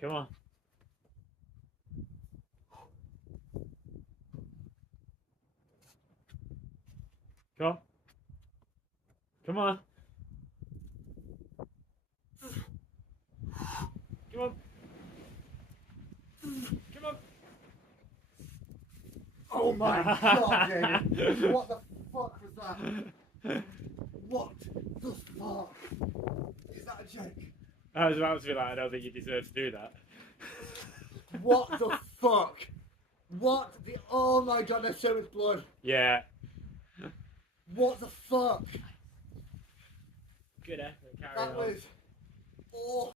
Come on. Come on. Come on. Come on. Come on. Oh my god, David. What the fuck was that? What the fuck? Is that a joke? I was about to be like, I don't think you deserve to do that. What the fuck? What the... Oh my god, there's so much blood. Yeah. What the fuck? Good effort, carry That on. was... Oh.